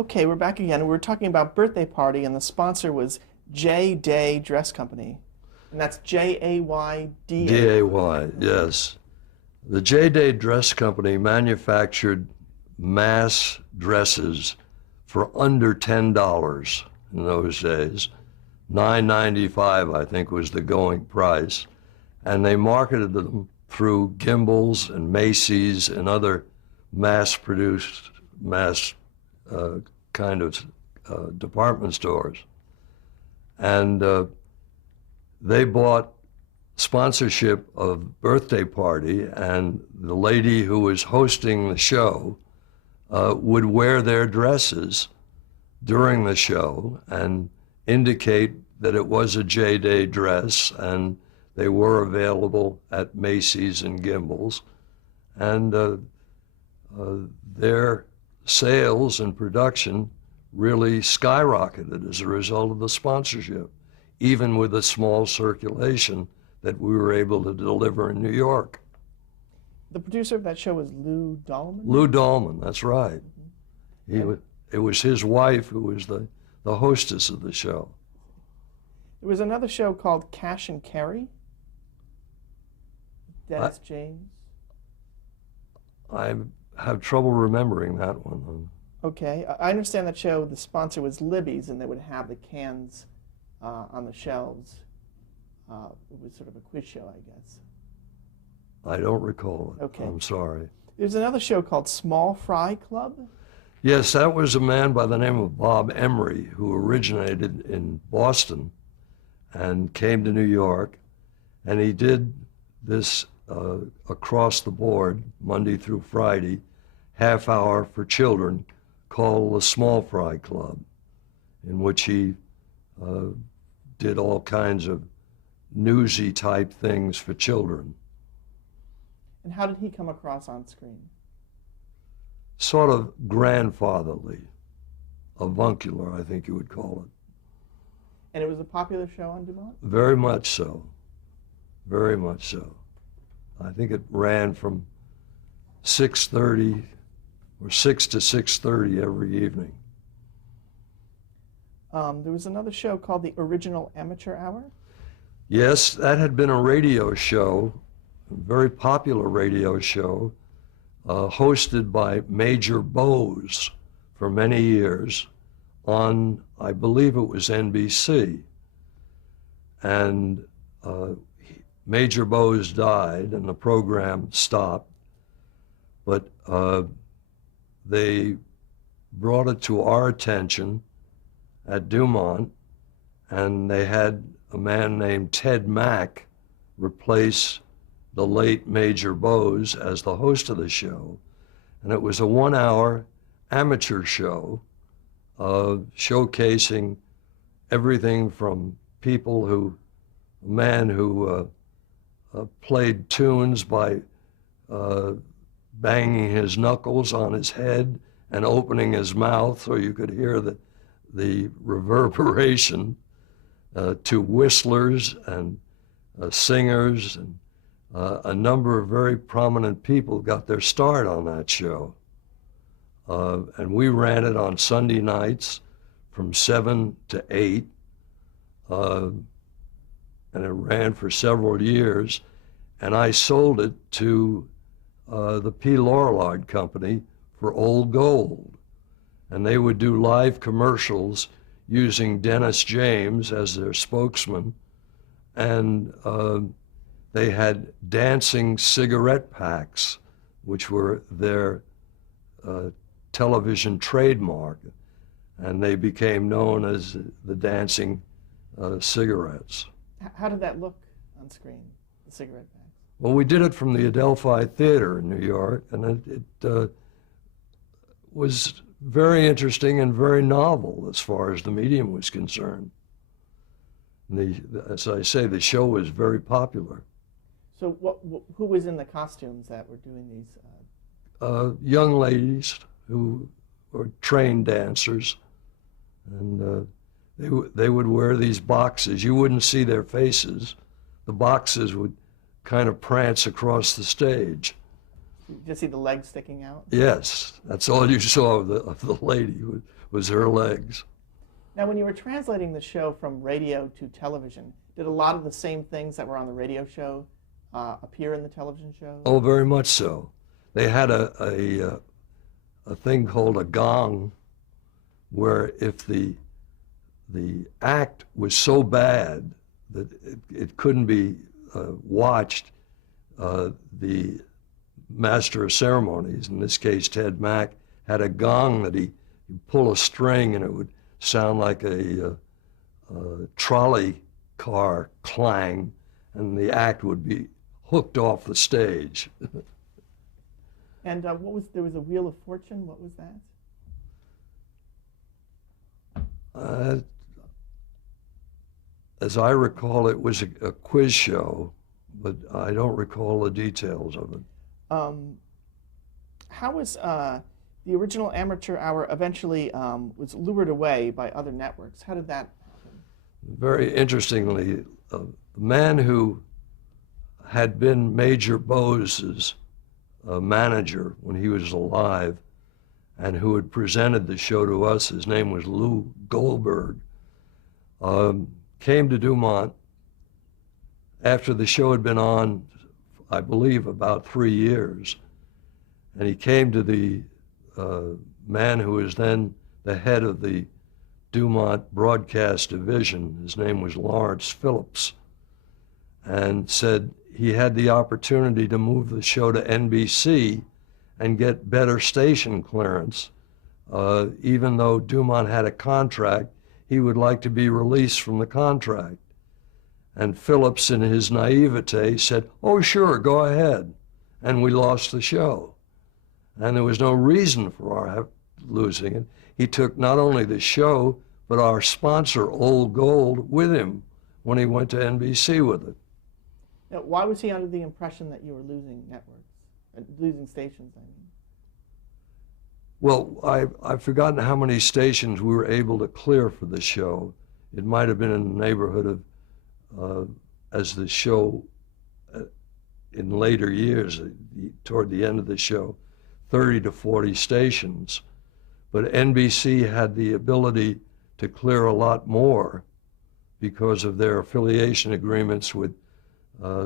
Okay, we're back again. We're talking about birthday party, and the sponsor was J Day Dress Company, and that's Jayday. DAY, yes. The J-Day Dress Company manufactured mass dresses for under $10 in those days. $9.95, I think, was the going price. And they marketed them through Gimbel's and Macy's and other mass-produced, mass kind of department stores. And they bought sponsorship of birthday party, and the lady who was hosting the show would wear their dresses during the show and indicate that it was a J-Day dress, and they were available at Macy's and Gimbel's. And their sales and production really skyrocketed as a result of the sponsorship, even with a small circulation that we were able to deliver in New York. The producer of that show was Lou Dahlman? Lou Dahlman, that's right. It was his wife who was the hostess of the show. There was another show called Cash and Carry. Dennis James. I have trouble remembering that one. Okay, I understand that show, the sponsor was Libby's, and they would have the cans on the shelves. It was sort of a quiz show, I guess. I don't recall it. Okay. I'm sorry. There's another show called Small Fry Club. Yes, that was a man by the name of Bob Emery who originated in Boston and came to New York, and he did this across the board, Monday through Friday, half hour for children called the Small Fry Club, in which he did all kinds of newsy type things for children. And how did he come across on screen? Sort of grandfatherly, avuncular, I think you would call it. And it was a popular show on Dumont? Very much so. Very much so. I think it ran from 6:30 or 6 to 6:30 every evening. There was another show called the Original Amateur Hour? Yes, that had been a radio show, a very popular radio show, hosted by Major Bowes for many years on, I believe it was NBC. And Major Bowes died and the program stopped, but they brought it to our attention at Dumont, and they had a man named Ted Mack replace the late Major Bowes as the host of the show. And it was a 1-hour amateur show showcasing everything from people who, a man who played tunes by banging his knuckles on his head and opening his mouth so you could hear the reverberation, to whistlers and singers, and a number of very prominent people got their start on that show. And we ran it on Sunday nights from 7 to 8, and it ran for several years, and I sold it to the P. Lorillard Company for Old Gold, and they would do live commercials using Dennis James as their spokesman, and they had dancing cigarette packs, which were their television trademark, and they became known as the dancing cigarettes. How did that look on screen, the cigarette packs? Well, we did it from the Adelphi Theater in New York, and it was very interesting and very novel as far as the medium was concerned. As I say, the show was very popular. So who was in the costumes that were doing these? Young ladies who were trained dancers, and they would wear these boxes. You wouldn't see their faces. The boxes would kind of prance across the stage. You just see the legs sticking out? Yes, that's all you saw of the lady was her legs. Now, when you were translating the show from radio to television, did a lot of the same things that were on the radio show appear in the television show? Oh, very much so. They had a thing called a gong, where if the act was so bad that it couldn't be watched, the master of ceremonies, in this case Ted Mack, had a gong that he'd pull a string and it would sound like a trolley car clang, and the act would be hooked off the stage. And there was a Wheel of Fortune, what was that? As I recall, it was a quiz show, but I don't recall the details of it. How was the original amateur hour eventually was lured away by other networks? How did that happen? Very interestingly, the man who had been Major Bose's manager when he was alive and who had presented the show to us, his name was Lou Goldberg, came to Dumont after the show had been on, I believe, about 3 years. And he came to the man who was then the head of the Dumont broadcast division, his name was Lawrence Phillips, and said he had the opportunity to move the show to NBC and get better station clearance. Even though Dumont had a contract, he would like to be released from the contract. And Phillips, in his naivete, said, "Oh, sure, go ahead." And we lost the show. And there was no reason for our losing it. He took not only the show, but our sponsor, Old Gold, with him when he went to NBC with it. Now, why was he under the impression that you were losing networks, losing stations, I mean? Well, I've forgotten how many stations we were able to clear for the show. It might have been in the neighborhood of, as the show, in later years, toward the end of the show, 30 to 40 stations. But NBC had the ability to clear a lot more because of their affiliation agreements with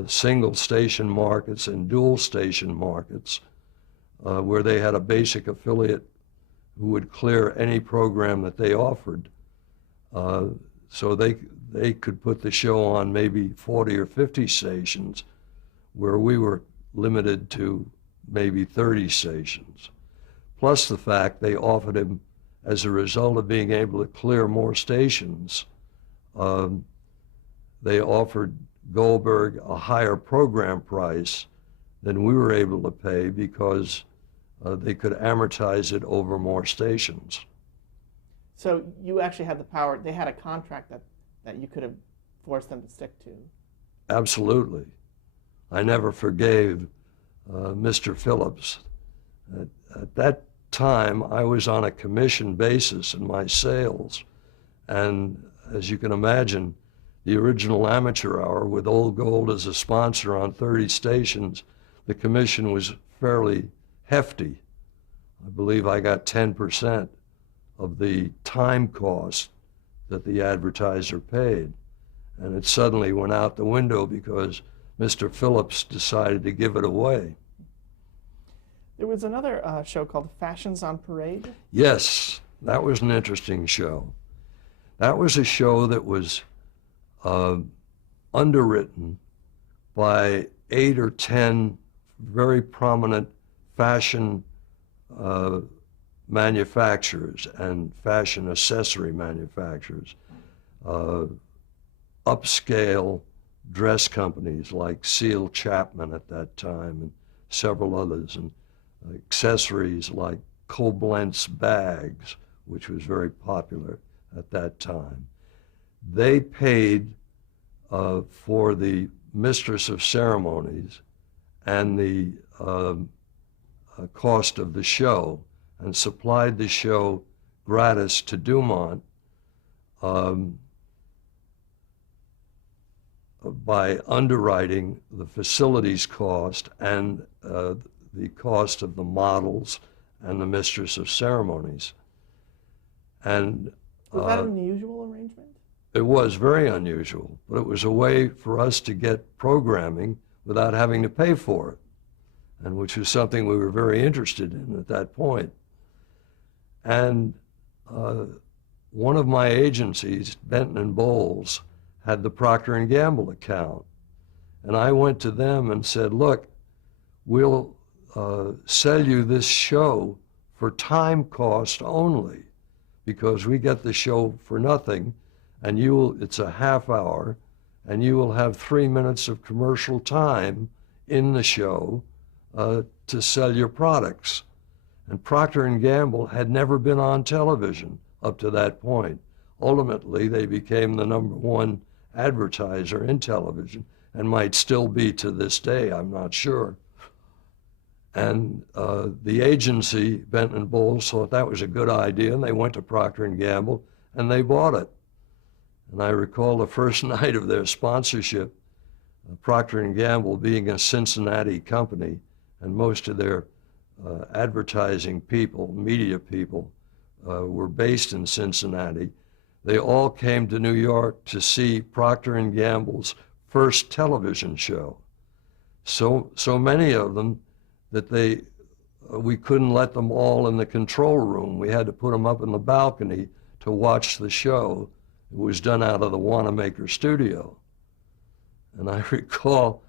single station markets and dual station markets, where they had a basic affiliate who would clear any program that they offered. So they could put the show on maybe 40 or 50 stations, where we were limited to maybe 30 stations. Plus the fact they offered him, as a result of being able to clear more stations, they offered Goldberg a higher program price than we were able to pay because they could amortize it over more stations. So you actually had the power, they had a contract that you could have forced them to stick to. Absolutely. I never forgave Mr. Phillips. At that time, I was on a commission basis in my sales, and as you can imagine, the original amateur hour with Old Gold as a sponsor on 30 stations, the commission was fairly hefty. I believe I got 10% of the time cost that the advertiser paid. And it suddenly went out the window because Mr. Phillips decided to give it away. There was another show called Fashions on Parade. Yes, that was an interesting show. That was a show that was underwritten by 8 or 10 very prominent fashion manufacturers and fashion accessory manufacturers, upscale dress companies like Seal Chapman at that time and several others, and accessories like Koblenz bags, which was very popular at that time. They paid for the mistress of ceremonies and the cost of the show, and supplied the show gratis to Dumont by underwriting the facilities cost and the cost of the models and the mistress of ceremonies. And Was that an unusual arrangement? it was very unusual, but it was a way for us to get programming without having to pay for it, and which was something we were very interested in at that point. And one of my agencies, Benton and Bowles, had the Procter & Gamble account. And I went to them and said, look, we'll sell you this show for time cost only, because we get the show for nothing, and it's a half hour, and you will have 3 minutes of commercial time in the show to sell your products. And Procter & Gamble had never been on television up to that point. Ultimately, they became the #1 advertiser in television, and might still be to this day, I'm not sure. And the agency, Benton and Bowles, thought that was a good idea, and they went to Procter & Gamble, and they bought it. And I recall the first night of their sponsorship, Procter & Gamble being a Cincinnati company, and most of their advertising people, media people, were based in Cincinnati. They all came to New York to see Procter & Gamble's first television show. So many of them that we couldn't let them all in the control room. We had to put them up in the balcony to watch the show. It was done out of the Wanamaker studio. And I recall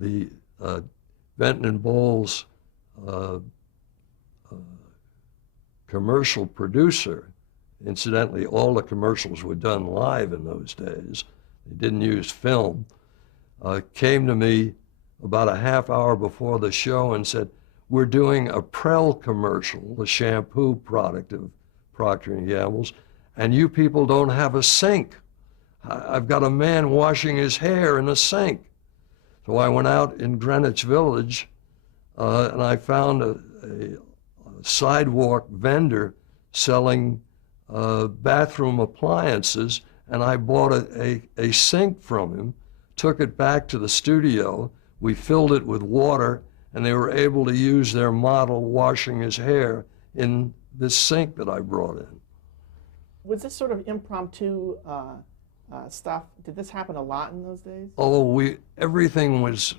the Benton and Bowles commercial producer. Incidentally, all the commercials were done live in those days. They didn't use film. Came to me about a half hour before the show and said, we're doing a Prel commercial, the shampoo product of Procter & Gamble's, and you people don't have a sink. I've got a man washing his hair in a sink. So I went out in Greenwich Village and I found a sidewalk vendor selling bathroom appliances, and I bought a sink from him, took it back to the studio. We filled it with water, and they were able to use their model washing his hair in this sink that I brought in. Was this sort of impromptu stuff? Did this happen a lot in those days? Oh, everything was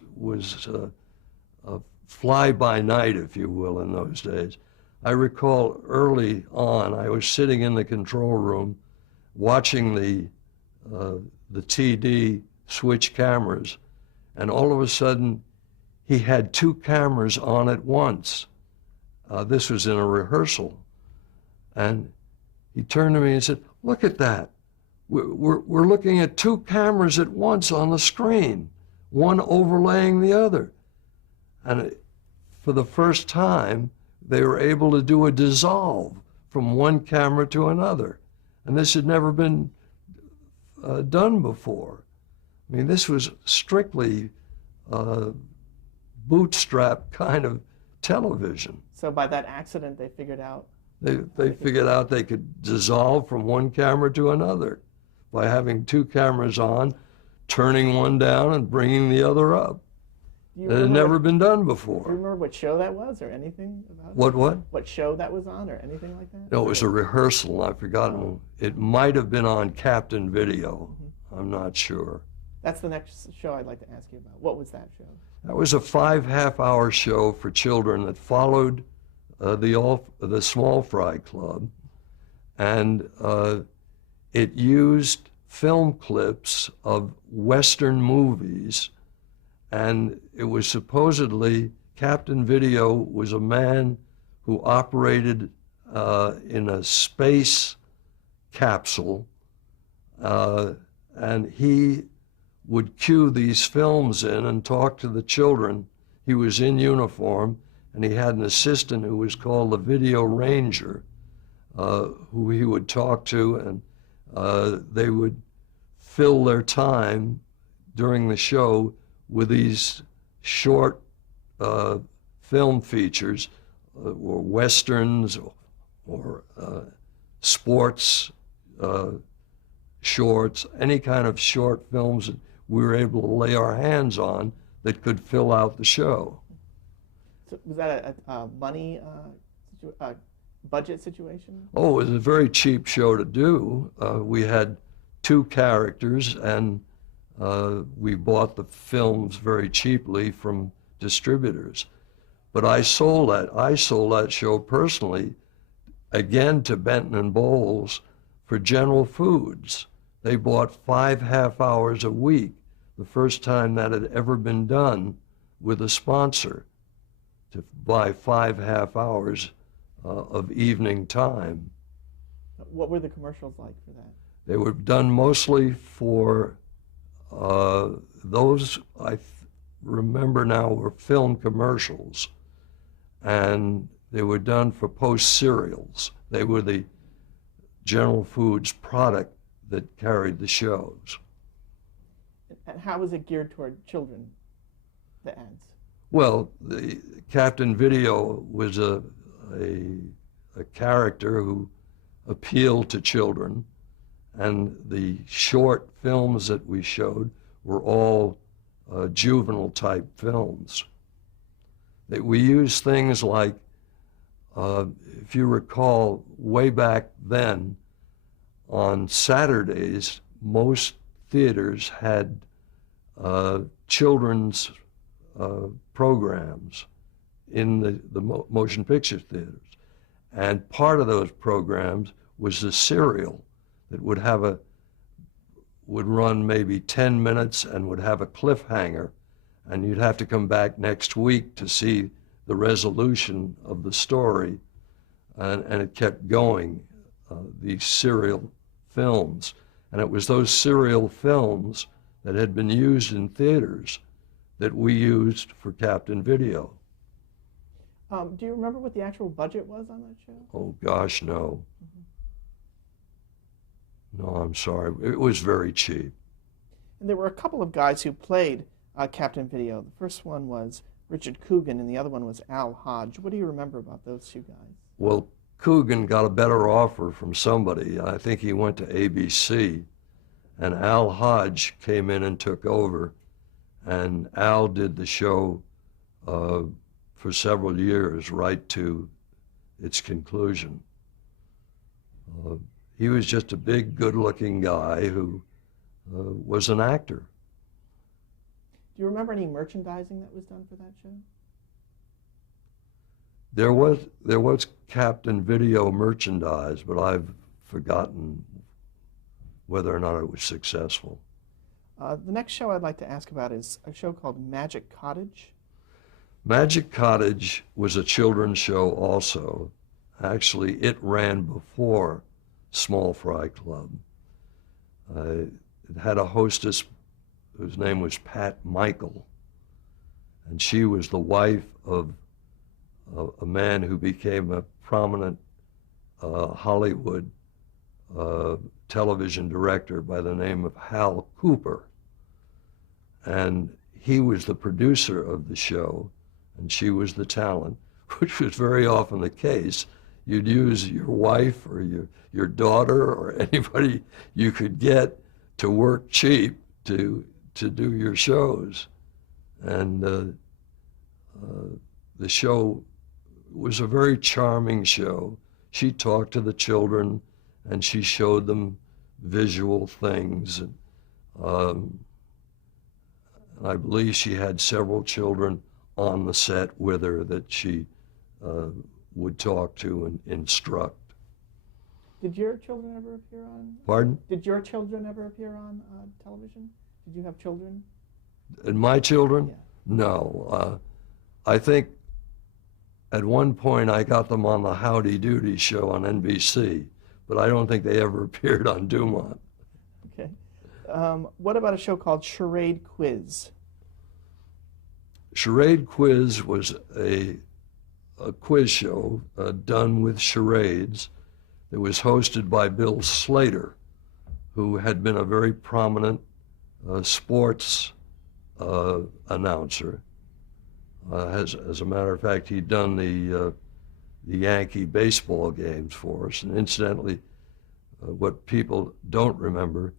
fly by night, if you will, in those days. I recall early on, I was sitting in the control room watching the TD switch cameras, and all of a sudden he had 2 cameras on at once. This was in a rehearsal, and he turned to me and said, look at that. We're looking at 2 cameras at once on the screen, one overlaying the other. And for the first time, they were able to do a dissolve from one camera to another. And this had never been done before. I mean, this was strictly bootstrap kind of television. So by that accident, they figured out? They figured out they could dissolve from one camera to another by having 2 cameras on, turning one down and bringing the other up. It had never been done before. Do you remember what show that was or anything about it? What? What show that was on or anything like that? No, it was a rehearsal. I've forgotten. Oh. It might have been on Captain Video. Mm-hmm. I'm not sure. That's the next show I'd like to ask you about. What was that show? That was a 5 half-hour show for children that followed the Small Fry Club, and it used film clips of Western movies. And it was supposedly, Captain Video was a man who operated in a space capsule, and he would cue these films in and talk to the children. He was in uniform, and he had an assistant who was called the Video Ranger, who he would talk to, and they would fill their time during the show with these short film features, or westerns, or sports shorts, any kind of short films that we were able to lay our hands on that could fill out the show. So was that a money budget situation? Oh, it was a very cheap show to do. We had two characters, and we bought the films very cheaply from distributors. But I sold that show personally, again to Benton and Bowles for General Foods. They bought 5 half hours a week, the first time that had ever been done with a sponsor, to buy 5 half hours of evening time. What were the commercials like for that? They were done mostly for those remember now were film commercials, and they were done for Post cereals. They were the General Foods product that carried the shows. And how was it geared toward children, the ads? Well, the Captain Video was a character who appealed to children, and the short films that we showed were all juvenile type films. We used things like, if you recall, way back then, on Saturdays, most theaters had children's programs in the motion picture theaters. And part of those programs was the serial that would run maybe 10 minutes and would have a cliffhanger, and you'd have to come back next week to see the resolution of the story, and it kept going, these serial films. And it was those serial films that had been used in theaters that we used for Captain Video. Do you remember what the actual budget was on that show? Oh gosh, no. No, I'm sorry. It was very cheap. And there were a couple of guys who played Captain Video. The first one was Richard Coogan, and the other one was Al Hodge. What do you remember about those two guys? Well, Coogan got a better offer from somebody. I think he went to ABC, and Al Hodge came in and took over, and Al did the show for several years, right to its conclusion. He was just a big, good-looking guy who was an actor. Do you remember any merchandising that was done for that show? There was Captain Video merchandise, but I've forgotten whether or not it was successful. The next show I'd like to ask about is a show called Magic Cottage. Magic Cottage was a children's show also. Actually, it ran before Small Fry Club. It had a hostess whose name was Pat Michael, and she was the wife of a man who became a prominent Hollywood television director by the name of Hal Cooper. And he was the producer of the show, and she was the talent, which was very often the case. You'd use your wife or your daughter or anybody you could get to work cheap to do your shows. And the show was a very charming show. She talked to the children and she showed them visual things. And I believe she had several children on the set with her that she would talk to and instruct. Did your children ever appear on? Pardon? Did your children ever appear on television? Did you have children? And my children? Yeah. No. I think at one point I got them on the Howdy Doody show on NBC, but I don't think they ever appeared on Dumont. Okay. What about a show called Charade Quiz? Charade Quiz was a quiz show done with charades that was hosted by Bill Slater, who had been a very prominent sports announcer. As a matter of fact, he'd done the Yankee baseball games for us. And incidentally, what people don't remember,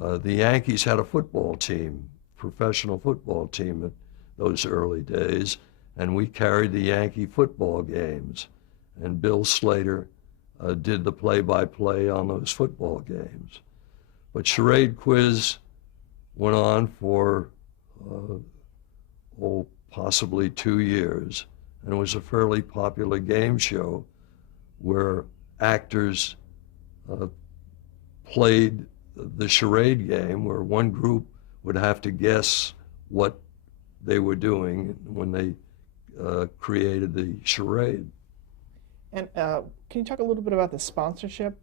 the Yankees had a football team, professional football team in those early days, and we carried the Yankee football games, and Bill Slater did the play-by-play on those football games. But Charade Quiz went on for possibly 2 years, and it was a fairly popular game show where actors played the charade game, where one group would have to guess what they were doing when they created the charade. And can you talk a little bit about the sponsorship?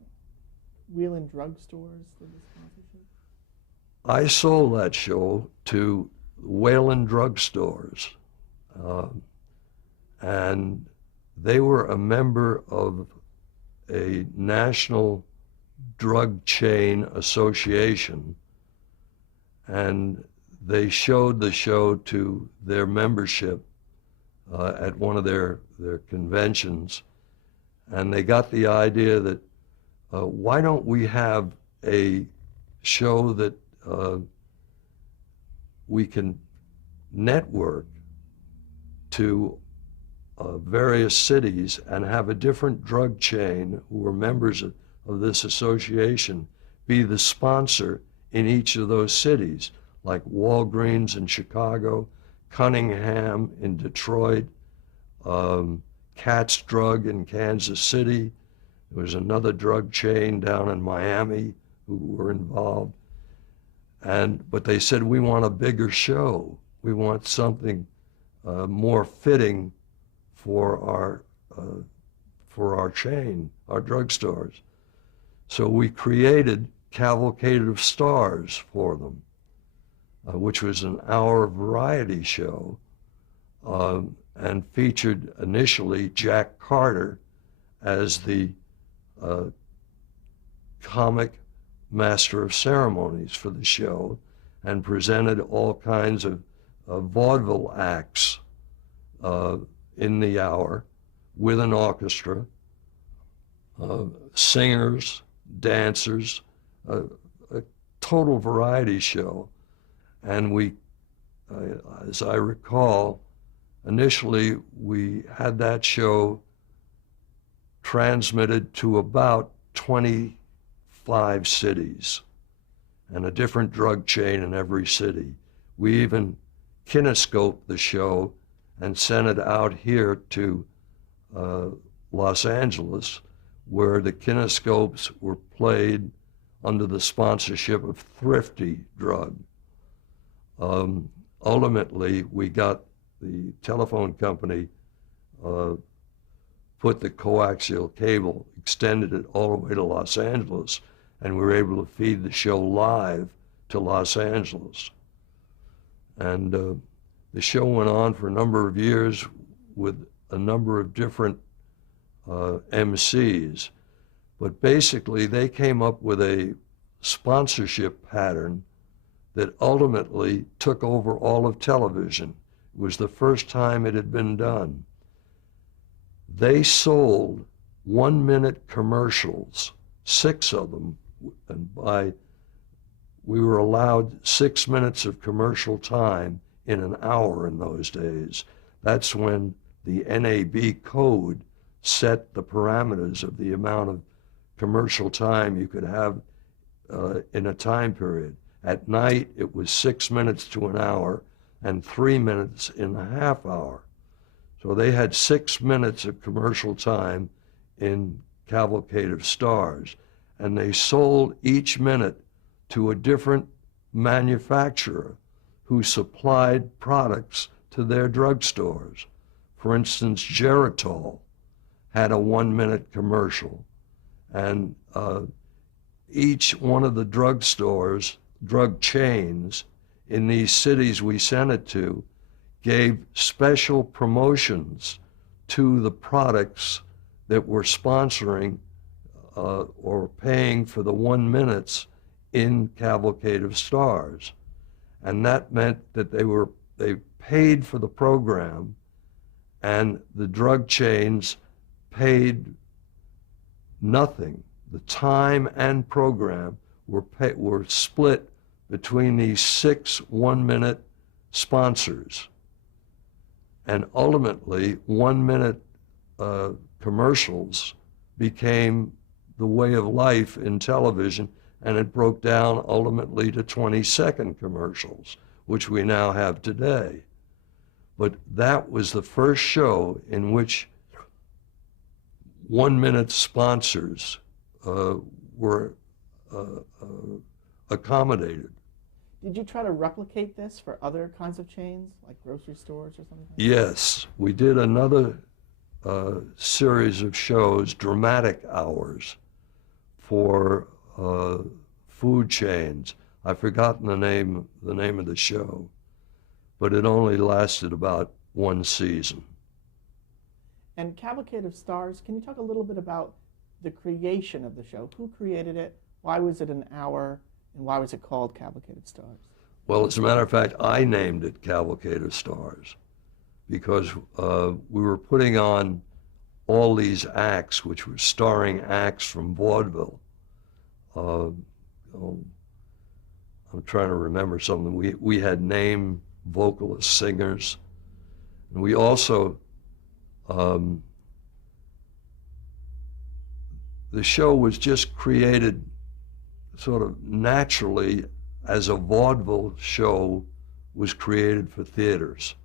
Wheeling drugstores did the sponsorship? I sold that show to Whalen drugstores, and they were a member of a national drug chain association, and they showed the show to their membership at one of their conventions, and they got the idea that why don't we have a show that we can network to various cities and have a different drug chain who are members of this association be the sponsor in each of those cities, like Walgreens in Chicago, Cunningham in Detroit, Katz Drug in Kansas City. There was another drug chain down in Miami who were involved. But they said, we want a bigger show. We want something more fitting for our chain, our drugstores. So we created Cavalcade of Stars for them, which was an hour variety show, and featured initially Jack Carter as the comic master of ceremonies for the show, and presented all kinds of vaudeville acts in the hour with an orchestra, singers, dancers, a total variety show. And we, as I recall, initially we had that show transmitted to about 25 cities and a different drug chain in every city. We even kinescoped the show and sent it out here to Los Angeles, where the kinescopes were played under the sponsorship of Thrifty Drug. Ultimately, we got the telephone company put the coaxial cable, extended it all the way to Los Angeles, and we were able to feed the show live to Los Angeles. And the show went on for a number of years with a number of different MCs. But basically, they came up with a sponsorship pattern that ultimately took over all of television. It was the first time it had been done. They sold 1-minute commercials, 6 of them, and we were allowed 6 minutes of commercial time in an hour in those days. That's when the NAB code set the parameters of the amount of commercial time you could have in a time period. At night, it was 6 minutes to an hour and 3 minutes in a half hour. So they had 6 minutes of commercial time in Cavalcade of Stars, and they sold each minute to a different manufacturer who supplied products to their drugstores. For instance, Geritol had a 1-minute commercial, and each one of the drugstores, drug chains in these cities we sent it to, gave special promotions to the products that were sponsoring or paying for the 1 minutes in Cavalcade of Stars. And that meant that they paid for the program, and the drug chains paid nothing. The time and program were split between these 6 1-minute sponsors. And ultimately, 1-minute commercials became the way of life in television, and it broke down ultimately to 20-second commercials, which we now have today. But that was the first show in which 1-minute sponsors were accommodated. Did you try to replicate this for other kinds of chains, like grocery stores or something? Yes, we did another series of shows, dramatic hours, for food chains. I've forgotten the name of the show, but it only lasted about one season. And Cavalcade of Stars, can you talk a little bit about the creation of the show? Who created it? Why was it an hour? And why was it called Cavalcade of Stars? Well, as a matter of fact, I named it Cavalcade of Stars because we were putting on all these acts, which were starring acts from vaudeville. I'm trying to remember something. We had name vocalist singers, and we also the show was just created sort of naturally as a vaudeville show was created for theaters.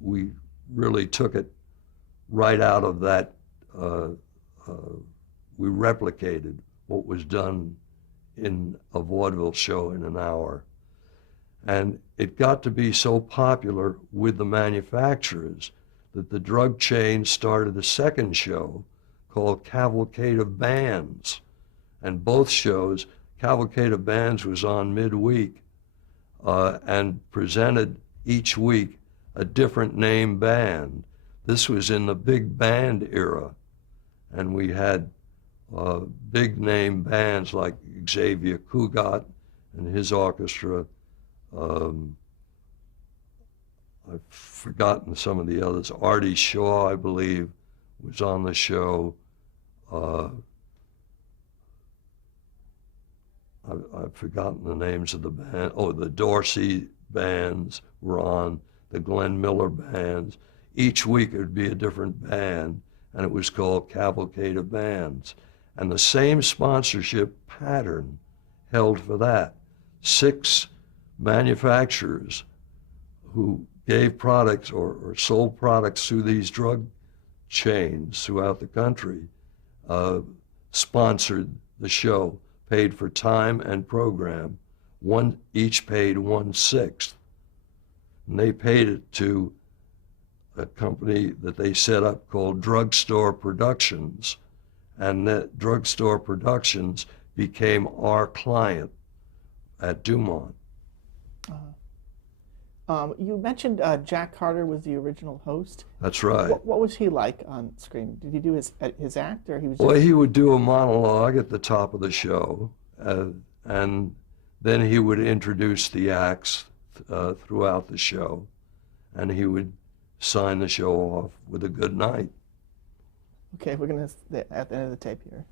We really took it right out of that. We replicated what was done in a vaudeville show in an hour. And it got to be so popular with the manufacturers that the drug chain started a second show called Cavalcade of Bands. And both shows, Cavalcade of Bands was on midweek and presented each week a different name band. This was in the big band era, and we had big name bands like Xavier Cugat and his orchestra. I've forgotten some of the others. Artie Shaw, I believe, was on the show. I've forgotten the names of the band. Oh, the Dorsey bands were on, the Glenn Miller bands. Each week it would be a different band, and it was called Cavalcade of Bands. And the same sponsorship pattern held for that. 6 manufacturers who gave products or sold products through these drug chains throughout the country sponsored the show, paid for time and program. Each paid 1/6. And they paid it to a company that they set up called Drugstore Productions. And that Drugstore Productions became our client at Dumont. You mentioned Jack Carter was the original host. That's right. What was he like on screen? Did he do his act, or he was just... Well, he would do a monologue at the top of the show, and then he would introduce the acts throughout the show, and he would sign the show off with a good night. Okay, we're going to at the end of the tape here.